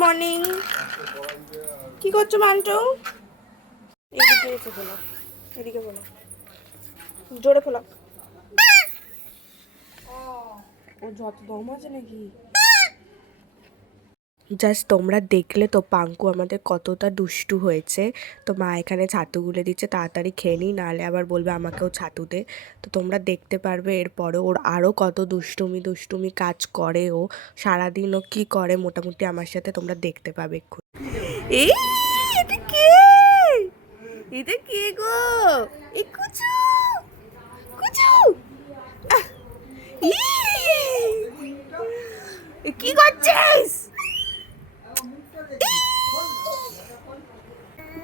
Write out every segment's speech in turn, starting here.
Morning. কি করছো Mantoux? এদিকে এসে ফেলো, এদিকে ফেলো, জোরে ফেলো। ও যত দম আছে নাকি? জাস্ট তোমরা দেখলে তো পাঙ্কু আমাদের কতটা দুষ্টু হয়েছে। তো মা এখানে ছাতু গুলে দিচ্ছে, তাড়াতাড়ি খেয়ে নিই, নাহলে আবার বলবে আমাকেও ছাতু দে। তো তোমরা দেখতে পারবে এরপরে ওর আরও কত দুষ্টুমি দুষ্টুমি কাজ করে। ও সারাদিন ও কী করে মোটামুটি আমার সাথে তোমরা দেখতে পাবে এক্ষুনি। এই এটা কে? এটা কে গো? এই কুচু কুচু, কি করছিস?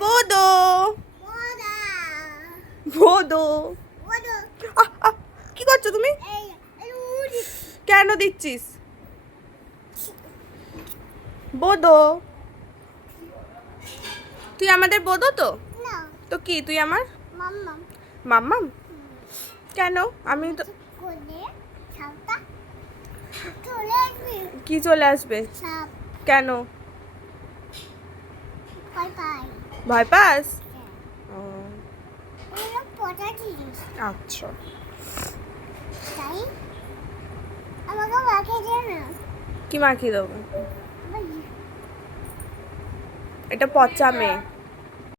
বোদো বোদো, কি করছো তুমি? কেন দিচ্ছিস? বোদো, তুই আমাদের বোদো তো? তো কি তুই আমার মাম্মাম? কেন? আমি তো কি চলে আসবে? কেন ভয় পাস? আচ্ছা, কি মাখিয়ে দেবো? এটা পচা মেয়ে।